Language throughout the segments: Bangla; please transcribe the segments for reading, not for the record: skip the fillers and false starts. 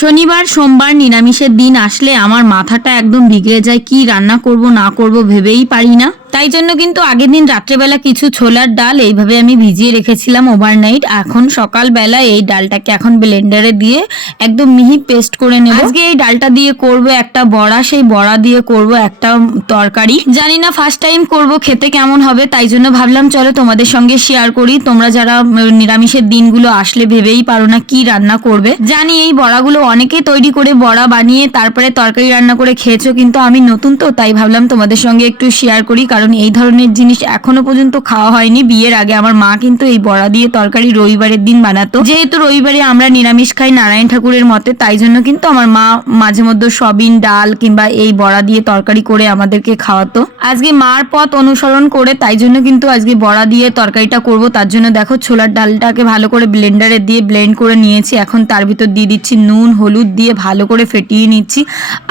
শনিবার সোমবার নিরামিষের দিন আসলে আমার মাথাটা একদম বিগড়ে যায়, কি রান্না করব না করব ভেবেই পারি না। তাই জন্য কিন্তু আগের দিন রাত্রেবেলা কিছু ছোলার ডাল এইভাবে আমি ভিজিয়ে রেখেছিলাম ওভারনাইট। এখন সকালবেলা এই ডালটাকে এখন ব্লেন্ডারে দিয়ে একদম মিহি পেস্ট করে নেব। আজকে এই ডালটা দিয়ে করব একটা বড়া, সেই বড়া দিয়ে করব একটা তরকারি। জানি না ফার্স্ট টাইম করব, খেতে কেমন হবে, তাই জন্য ভাবলাম চলো তোমাদের সঙ্গে শেয়ার করি। তোমরা যারা নিরামিষের দিনগুলো আসলে ভেবেই পারো না কি রান্না করবে। জানি এই বড়াগুলো অনেকে তৈরি করে বড়া বানিয়ে তারপরে তরকারি রান্না করে খেয়েছো, কিন্তু আমি নতুন তো তাই ভাবলাম তোমাদের সঙ্গে একটু শেয়ার করি, কারণ এই ধরনের জিনিস এখনো পর্যন্ত খাওয়া হয়নি। বিয়ের আগে আমার মা কিন্তু এই বড়া দিয়ে তরকারি রবিবারের দিন বানাতো। যেহেতু রবিবারে আমরা নিরামিষ খাই নারায়ণ ঠাকুরের মতে, তাই জন্য কিন্তু আমার মা মাঝে মধ্যে সবিন ডাল কিংবা এই বড়া দিয়ে তরকারি করে আমাদেরকে খাওয়াতো। আজকে মার পথ অনুসরণ করে তাই জন্য কিন্তু আজকে বড়া দিয়ে তরকারিটা করব। তার জন্য দেখো ছোলার ডালটাকে ভালো করে ব্লেন্ডারে দিয়ে ব্লেন্ড করে নিয়েছি। এখন তার ভিতর দিয়ে দিচ্ছি নুন হলুদ দিয়ে ভালো করে ফেটিয়ে নিচ্ছি।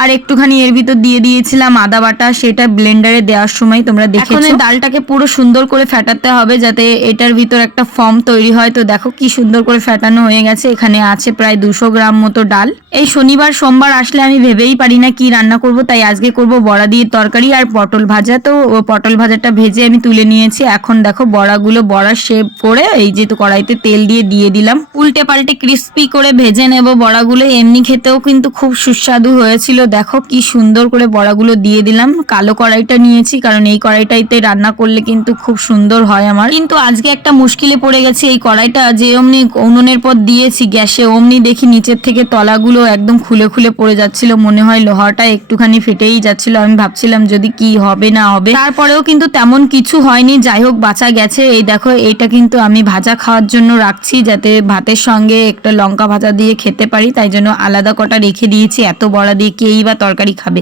আর একটুখানি এর ভিতর দিয়ে দিয়েছিলাম আদা বাটা, সেটা ব্লেন্ডারে দেওয়ার সময় তোমরা দেখেছো। ডালটাকে পুরো সুন্দর করে ফেটাতে হবে যাতে এটার ভিতর একটা ফর্ম তৈরি হয়। তো দেখো কি সুন্দর করে ফেটানো হয়ে গেছে। এখানে আছে প্রায় 200 গ্রাম মতো ডাল। এই শনিবার সোমবার আসলে আমি ভেবেই পারি না কি রান্না করব, তাই আজকে করব বড়া দিয়ে তরকারি আর পটল ভাজা। তো পটল ভাজাটা ভেজে আমি তুলে নিয়েছি। এখন দেখো বড়াগুলো বড়া শেপ করে এই যে তো কড়াইতে তেল দিয়ে দিলাম। উল্টে পাল্টে ক্রিস্পি করে ভেজে নেব বড়াগুলো। এমনি খেতেও কিন্তু খুব সুস্বাদু হয়েছিল। দেখো কি সুন্দর করে বড়াগুলো দিয়ে দিলাম। কালো কড়াইটা নিয়েছি কারণ এই কড়াইটাইতে রান্না করলে কিন্তু খুব সুন্দর হয় আমার। কিন্তু আজকে একটা মুশকিলে পড়ে গেছে, এই কড়াইটা যে অমনি উনুনের পর দিয়েছি গ্যাসে, অমনি দেখি নিচের থেকে তলাগুলো একদম খুলে খুলে পড়ে যাচ্ছিল। মনে হয় লোহাটা একটুখানি ফেটেই যাচ্ছিল। আমি ভাবছিলাম যদি কি হবে না হবে, তারপরেও কিন্তু তেমন কিছু হয়নি। যাই হোক বাঁচা গেছে। এই দেখো এটা কিন্তু আমি ভাজা খাওয়ার জন্য রাখছি, যাতে ভাতের সঙ্গে একটা লঙ্কা ভাজা দিয়ে খেতে পারি, তাই জন্য আলাদা কটা রেখে দিয়েছি। এত বড়া দিয়ে কেই বা তরকারি খাবে,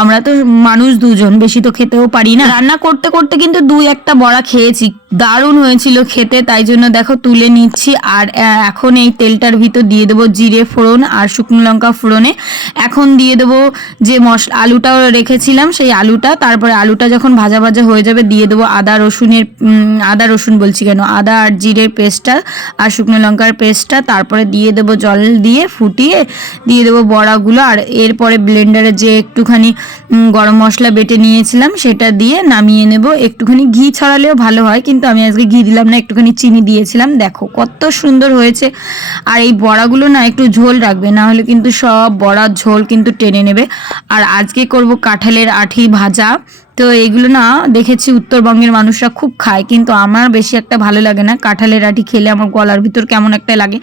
আমরা তো মানুষ দুজন, বেশি তো খেতেও পারি না। রান্না করতে করতে কিন্তু 2-1টা বড়া খেয়েছি, দারুণ হয়েছিল খেতে, তাই জন্য দেখো তুলে নিচ্ছি। আর এখন এই তেলটার ভিতর দিয়ে দেবো জিরে ফোড়ন আর শুকনো লঙ্কা ফোড়নে। এখন দিয়ে দেবো যে মশলা আলুটাও রেখেছিলাম সেই আলুটা। তারপরে আলুটা যখন ভাজা ভাজা হয়ে যাবে দিয়ে দেবো আদা রসুন বলছি কেন, আদা আর জিরের পেস্টটা আর শুকনো লঙ্কার পেস্টটা। তারপরে দিয়ে দেবো জল দিয়ে ফুটিয়ে দিয়ে দেবো বড়াগুলো। আর এরপরে ব্লেন্ডারে যে একটুখানি গরম মশলা বেটে নিয়েছিলাম সেটা দিয়ে নামিয়ে নেব। একটুখানি ঘি ছড়ালেও ভালো হয়, কিন্তু আমি আজকে ঘি দিলাম না, একটুখানি চিনি দিয়েছিলাম। দেখো কত সুন্দর হয়েছে। আর এই বড়াগুলো না একটু ঝোল রাখবে, না হলে কিন্তু সব বড়ার ঝোল কিন্তু টেনে নেবে। আর আজকে করব কাঁঠালের আঁটি ভাজা। তো এইগুলো না দেখেছি উত্তরবঙ্গের মানুষরা খুব খায়, কিন্তু আমার বেশি একটা ভালো লাগে না। কাঁঠালের আঁটি খেলে আমার গলার ভিতর কেমন একটা লাগে,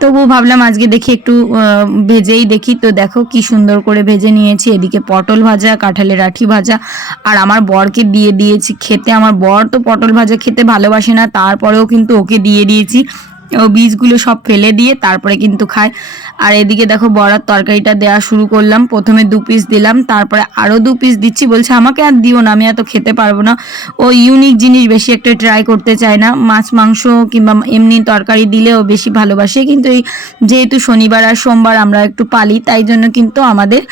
তবুও ভাবলাম আজকে দেখি একটু ভেজেই দেখি। তো দেখো কি সুন্দর করে ভেজে নিয়েছি। এদিকে পটল ভাজা, কাঁঠালের আঁটি ভাজা, আর আমার বরকে দিয়ে দিয়েছি খেতে। আমার বর তো পটল ভাজা খেতে ভালোবাসে না, তারপরেও কিন্তু ওকে দিয়ে দিয়েছি। ও বীজগুলো সব ফেলে দিয়ে তারপরে কিন্তু খায়। আর এদিকে দেখো বড়ার তরকারিটা দেওয়া শুরু করলাম। প্রথমে 2 পিস দিলাম, তারপরে আরও 2 পিস দিচ্ছি। বলছে আমাকে আর দিও না, আমি এত খেতে পারবো না। ও ইউনিক জিনিস বেশি একটা ট্রাই করতে চায় না। মাছ মাংস কিংবা এমনি তরকারি দিলে ও বেশি ভালোবাসে, কিন্তু এই যেহেতু শনিবার আর সোমবার আমরা একটু পালি, তাই জন্য কিন্তু আমাদের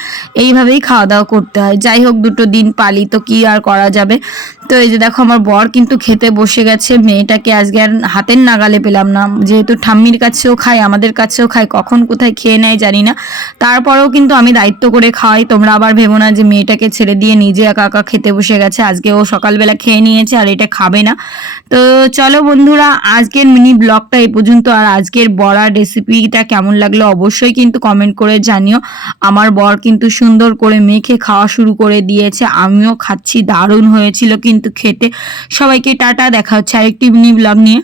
এইভাবেই খাওয়া দাওয়া করতে হয়। যাই হোক 2টো দিন পালি তো কি আর করা যাবে। তো এই যে দেখো আমার বর কিন্তু খেতে বসে গেছে। মেয়েটাকে আজকে আর হাতের নাগালে পেলাম না, যেহেতু ঠাম্মির কাছেও খায় আমাদের কাছেও খায়, কখন কোথায় খেয়ে নেয় জানি না। তারপরেও কিন্তু আমি দায়িত্ব করে খাওয়াই। তোমরা আবার ভেবো না যে মেয়েটাকে ছেড়ে দিয়ে নিজে একা একা খেতে বসে গেছে। আজকে ও সকালবেলা খেয়ে নিয়েছে আর এটা খাবে না। তো চলো বন্ধুরা, আজকের মিনি ব্লগটা এই পর্যন্ত। আর আজকের বড়ার রেসিপিটা কেমন লাগলো অবশ্যই কিন্তু কমেন্ট করে জানিও। আমার বর কিন্তু সুন্দর করে মেখে খাওয়া শুরু করে দিয়েছে, আমিও খাচ্ছি। দারুণ হয়েছিল কিন্তু খেতে। সবাইকে টাটা, দেখা হচ্ছে আরেকটি মিনি ব্লগ নিয়ে।